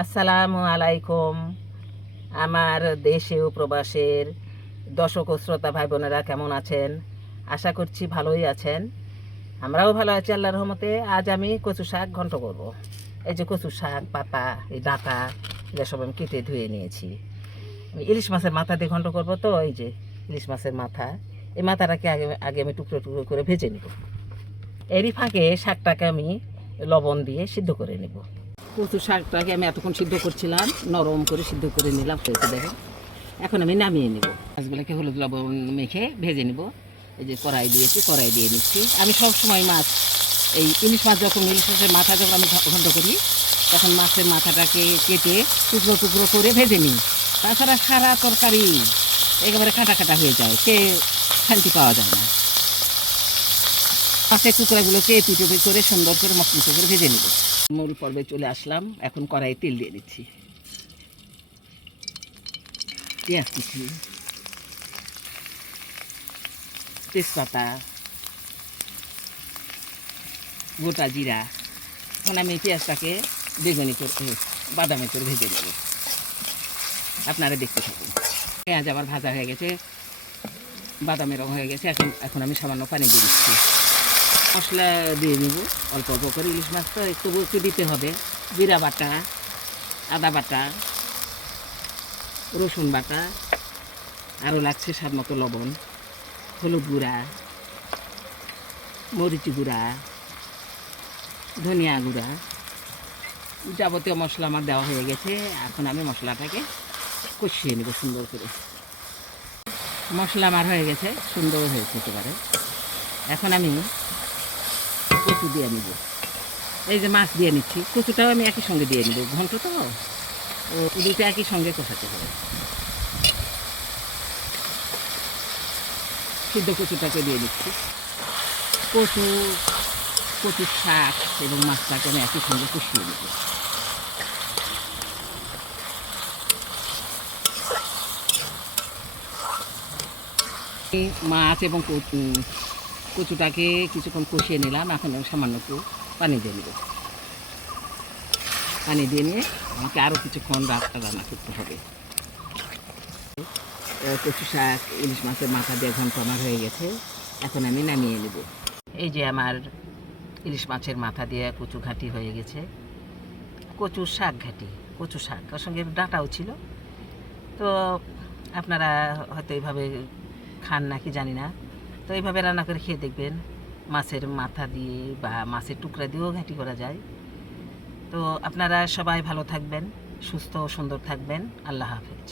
আসসালামু আলাইকুম। আমার দেশে ও প্রবাসের দর্শক ও শ্রোতা ভাই বোনেরা কেমন আছেন? আশা করছি ভালোই আছেন। আমরাও ভালো আছি আল্লাহর রহমতে। আজ আমি কচু শাক ঘন্ট করব। এই যে কচু শাক পাতা, এই ডাঁটা, এগুলো সব আমি কেটে ধুয়ে নিয়েছি। আমি ইলিশ মাছের মাথা দিয়ে ঘন্ট করব, তো এই যে ইলিশ মাছের মাথা, এই মাথাটাকে আগে আগে আমি টুকরো টুকরো করে ভেজে নেব। এরই ফাঁকে শাকটাকে আমি লবণ দিয়ে সিদ্ধ করে নেব। কচু শাকটাকে আমি এতক্ষণ সিদ্ধ করছিলাম, নরম করে সিদ্ধ করে নিলাম, হয়েছে দেখেন। এখন আমি নামিয়ে নেব। মাছগুলোকে হলুদ লবণ মেখে ভেজে নেব। এই যে কড়াই দিয়েছি, কড়াই দিয়ে নিচ্ছি। আমি সব সময় মাছ, এই ইলিশ মাছ যখন, ইলিশ মাছের মাথা যখন আমি ঘন্ট করি, তখন মাছের মাথাটাকে কেটে টুকরো টুকরো করে ভেজে নিই। তাছাড়া সারা তরকারি একেবারে কাটা কাটা হয়ে যায়, সে শান্তি পাওয়া যায় না। মাছের টুকরাগুলোকে এপিট করে সুন্দর করে মচমচে করে ভেজে নেব। মূল পর্বে চলে আসলাম। এখন কড়াইয়ে তেল দিয়ে দিচ্ছি, পেঁয়াজ কুচি, তেজপাতা, গোটা জিরা। এখন আমি পেঁয়াজটাকে বেগুনি করে, বাদামি করে ভেজে নেব। আপনারা দেখতে থাকুন। পেঁয়াজ আবার ভাজা হয়ে গেছে, বাদামি রং হয়ে গেছে। এখন আমি সামান্য পানি দিয়ে দিচ্ছি। মশলা দিয়ে নেব অল্প অল্প করে। ইলিশ মাছ তো একটু একটু দিতে হবে। জিরা বাটা, আদা বাটা, রসুন বাটা, আরও লাগছে স্বাদ মতো লবণ, হলুদ গুঁড়া, মরিচ গুঁড়া, ধনিয়া গুঁড়া, যাবতীয় মশলা আমার দেওয়া হয়ে গেছে। এখন আমি মশলাটাকে কষিয়ে নেব সুন্দর করে। মশলা আমার হয়ে গেছে, সুন্দর হয়েছে একেবারে। এখন আমি কচু দিয়ে নেব। এই যে মাছ দিয়ে নিচ্ছি, কচুটাও আমি একই সঙ্গে দিয়ে নেব। ঘন্ট তো ও দুটো একই সঙ্গে কষাতে হবে। সিদ্ধ কচুটাকে দিয়ে দিচ্ছি। কচু, কচুর শাক এবং মাছটাকে আমি একই সঙ্গে কষিয়ে নেব। মাছ এবং কচুটাকে কিছুক্ষণ কষিয়ে নিলাম। এখন সামান্য একটু পানি দিয়ে নেব। পানি দিয়ে নিয়ে আমাকে আরও কিছুক্ষণ রান্না করতে হবে। কচু শাক ইলিশ মাছের মাথা দিয়ে ঘন্ট আমার হয়ে গেছে। এখন আমি নামিয়ে নেব। এই যে আমার ইলিশ মাছের মাথা দিয়ে কচু ঘাঁটি হয়ে গেছে। কচুর শাক ঘাঁটি, কচু শাক, ওর সঙ্গে ডাঁটাও ছিল। তো আপনারা হয়তো এইভাবে খান নাকি জানি না, তো এইভাবে রান্না করে খেয়ে দেখবেন। মাছের মাথা দিয়ে বা মাছের টুকরা দিয়েও ঘাঁটি করা যায়। তো আপনারা সবাই ভালো থাকবেন, সুস্থ ও সুন্দর থাকবেন। আল্লাহ হাফেজ।